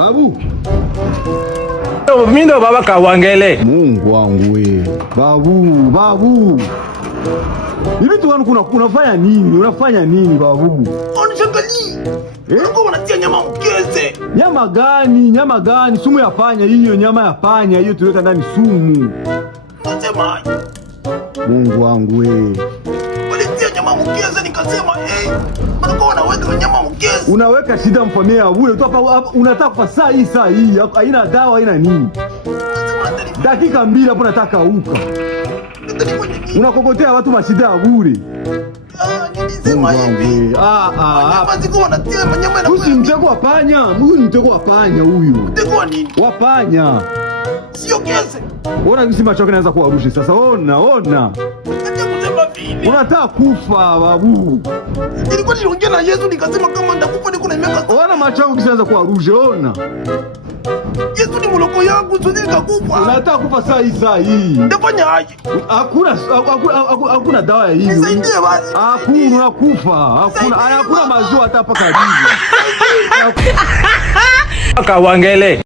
Babu. Mimi ndo baba Kawangele. Mungu wangu we. Babu. Hivi tu unafanya nini? Unafanya nini babu? Unishangalii. Uko unatia nyama mkeze. Nyama gani? Nyama gani? Sumu ya panya hiyo, nyama ya panya hiyo tuweka ndani sumu. Unasema Mungu wangu we. Ulitia nyama mkeze nikasema mbona unaweka nyama mkeze? Unaweka shida mfamia bure tu hapa unataka kwa saa hii haina dawa haina nini? Dakika 2 hapo nataka uka. Unakokotea watu mashida ya bure. Nilisema hivi. Basi kwa wanatia nyama na Usi mtego wa panya. Huyu ni mtego wa panya huyu. mtego wa nini? Wa panya. Sio kese. Ona jinsi macho yake yanaanza kuarusha sasa. Ona. Acha kusema vile. Unataka kufa babu. Nilikuwa niliongea na Yesu nikasema kama ndakufa niko na miaka. Ona macho yako kisianza kuarusha. Ona. Yesu ni mloko yangu sio nikakufa. Unataka kufa saa hii. Ndafanya aje? Hakuna dawa ya hiyo. Nisaidie basi. Hakuna kufa. Hakuna maziwa hata hapa karibu. Kawangele.